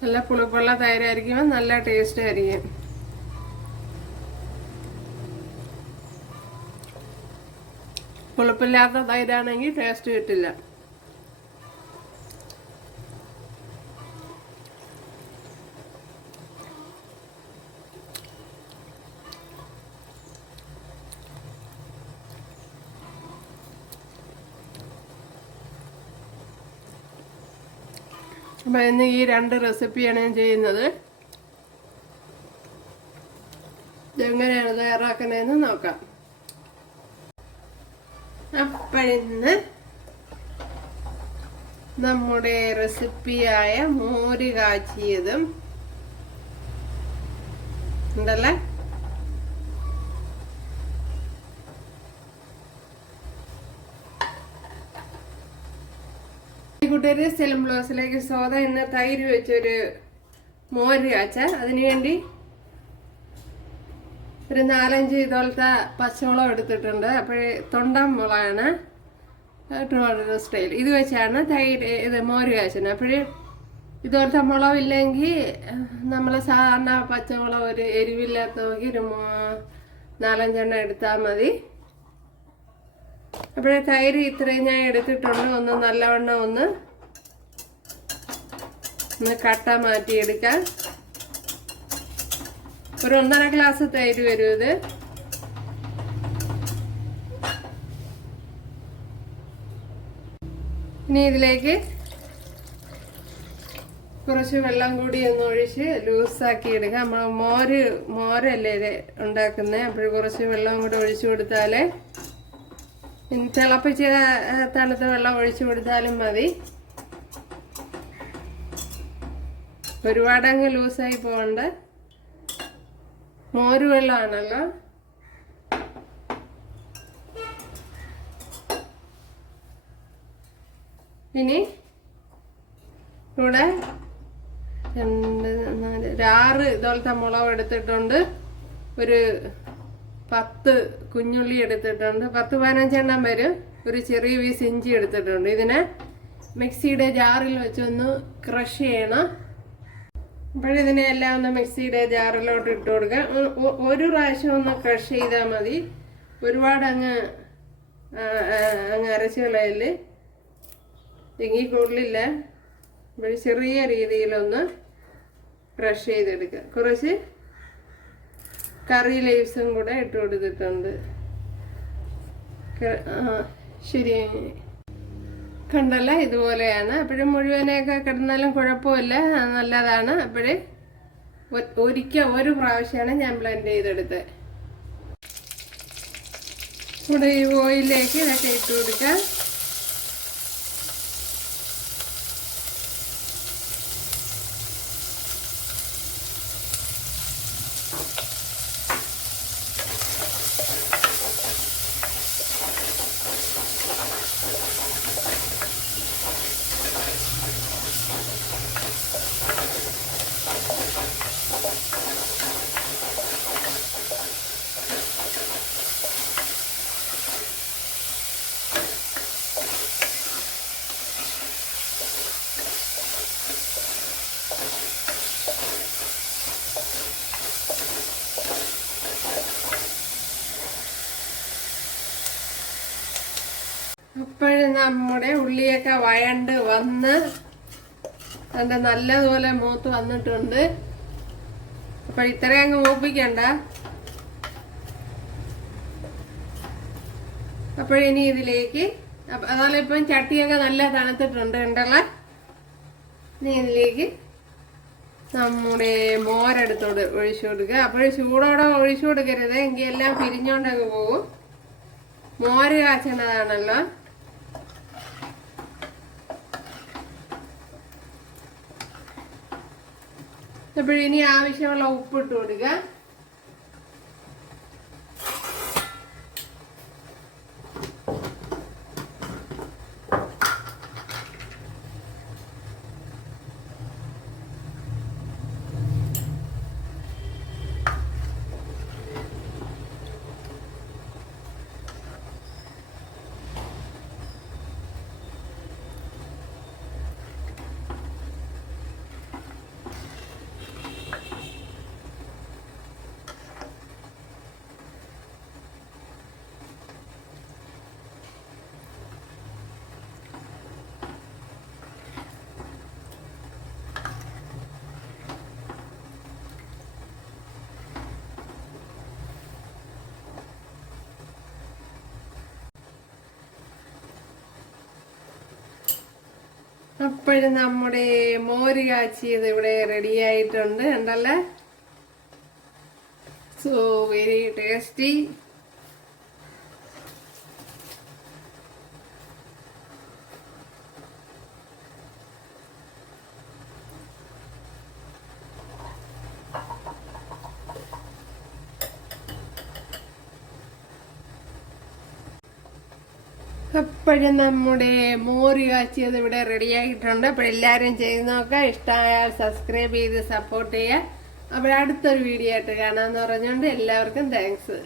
നല്ല പുളിപ്പുള്ള തൈരായിരിക്കുമ്പോൾ നല്ല ടേസ്റ്റ് ആയിരിക്കും. പുളിപ്പില്ലാത്ത തൈരാണെങ്കിൽ ടേസ്റ്റ് കിട്ടില്ല. അപ്പം ഇന്ന് ഈ 2 റെസിപ്പിയാണ് ഞാൻ ചെയ്യുന്നത്. ഇതെങ്ങനെയാണ് തയ്യാറാക്കുന്നതെന്ന് നോക്കാം. അപ്പോഴിന്ന് നമ്മുടെ റെസിപ്പിയായ മോര് കാച്ചിയതും ഉണ്ടല്ലേ, കൂട്ടുകാര് സെലം ബ്ലോസിലേക്ക് സോദ എന്ന തൈര് വെച്ചൊരു മോര് കാച്ച. അതിനുവേണ്ടി ഒരു 4-5 ഇതുപോലത്തെ പച്ചമുളക് എടുത്തിട്ടുണ്ട്. അപ്പോഴേ തൊണ്ടൻ മുളകാണ് ട്രിവാൻഡ്രം സ്റ്റൈൽ. ഇത് വെച്ചാണ് ഇത് മോര് കാച്ചുന്നത്. അപ്പോഴേ ഇതുപോലത്തെ മുളകില്ലെങ്കിൽ നമ്മൾ സാധാരണ പച്ചമുളക് ഒരു എരിവില്ലാത്ത നോക്കി ഒരു 4-5 എടുത്താൽ മതി. അപ്പോഴേ തൈര് ഇത്രയും ഞാൻ എടുത്തിട്ടുണ്ട്. ഒന്ന് നല്ലവണ്ണം ഒന്ന് കട്ട മാറ്റിയെടുക്കാൻ. ഒരു 1.5 ഗ്ലാസ് തൈര് വരും ഇത്. ഇനി ഇതിലേക്ക് കുറച്ച് വെള്ളം കൂടി ഒന്ന് ഒഴിച്ച് ലൂസാക്കി എടുക്കാം. നമ്മൾ മോരല്ലേ ഉണ്ടാക്കുന്നത്. അപ്പോൾ കുറച്ച് വെള്ളം കൂടി ഒഴിച്ചു കൊടുത്താൽ, തിളപ്പിച്ച് തണുത്ത വെള്ളം ഒഴിച്ചു കൊടുത്താലും മതി. ഒരുപാടങ്ങ് ലൂസായി പോകണ്ട. മോര് വെള്ളമാണല്ലോ. ഇനി ഇവിടെ 6 ഇതുപോലത്തെ മുളക് എടുത്തിട്ടുണ്ട്. ഒരു 10 കുഞ്ഞുള്ളി എടുത്തിട്ടുണ്ട്. 10-15 എണ്ണം വരും. ഒരു ചെറിയ പീസ് ഇഞ്ചി എടുത്തിട്ടുണ്ട്. ഇതിനെ മിക്സിയുടെ ജാറിൽ വെച്ചൊന്ന് ക്രഷ് ചെയ്യണം. അപ്പോഴിതിനെ എല്ലാം ഒന്ന് മിക്സിയുടെ ജാറിലോട്ട് ഇട്ട് കൊടുക്കാം. ഒരു പ്രാവശ്യം ഒന്ന് ക്രഷ് ചെയ്താൽ മതി. ഒരുപാട് അങ്ങ് അരച്ച് കളയല്, എങ്കിൽ കൂടുതലില്ല. അപ്പോൾ ചെറിയ രീതിയിലൊന്ന് ക്രഷ് ചെയ്തെടുക്കുക. കുറച്ച് കറി ലീവ്സും കൂടെ ഇട്ട് കൊടുത്തിട്ടുണ്ട്. ശരി, കണ്ടല്ല, ഇതുപോലെയാണ്. അപ്പോഴും മുഴുവനെയൊക്കെ കിടന്നാലും കുഴപ്പമില്ല, നല്ലതാണ്. അപ്പോഴേ ഒരു പ്രാവശ്യമാണ് ഞാൻ ബ്ലെൻഡ് ചെയ്തെടുത്തത്. ഇവിടെ ഈ ഓയിലിലേക്ക് ഇതൊക്കെ ഇട്ട് കൊടുക്കാം. അപ്പോഴും നമ്മുടെ ഉള്ളിയൊക്കെ വഴണ്ട് വന്ന് അതിൻ്റെ നല്ലതുപോലെ മൂത്ത് വന്നിട്ടുണ്ട്. അപ്പോൾ ഇത്രയും അങ്ങ് മൂപ്പിക്കണ്ട. അപ്പോഴിനി ഇതിലേക്ക്, അതല്ല, ഇപ്പം ചട്ടിയൊക്കെ നല്ല തണുത്തിട്ടുണ്ട് ഉണ്ടല്ലോ. ഇനി ഇതിലേക്ക് നമ്മുടെ മോരെടുത്തോട് ഒഴിച്ചു കൊടുക്കുക. അപ്പോൾ ചൂടോടെ ഒഴിച്ചു കൊടുക്കരുത്, എങ്കിൽ എല്ലാം പിരിഞ്ഞോണ്ടങ്ങ് പോകും. മോര് കാച്ചേണ്ടതാണല്ലോ. അപ്പോഴിനി ആവശ്യമുള്ള ഉപ്പിട്ട് കൊടുക്കുക. അപ്പോഴും നമ്മുടെ മോര് കാച്ചിയത് ഇവിടെ റെഡി ആയിട്ടുണ്ട് ഉണ്ടല്ലേ. So very tasty. അപ്പോഴും നമ്മുടെ മോര് കാച്ചിയത് ഇവിടെ റെഡി ആയിട്ടുണ്ട്. അപ്പോൾ എല്ലാവരും ചെയ്ത് നോക്കാം. ഇഷ്ടമായാൽ സബ്സ്ക്രൈബ് ചെയ്ത് സപ്പോർട്ട് ചെയ്യുക. അപ്പോൾ അടുത്തൊരു വീഡിയോ ആയിട്ട് കാണാമെന്ന് പറഞ്ഞുകൊണ്ട് എല്ലാവർക്കും താങ്ക്സ്.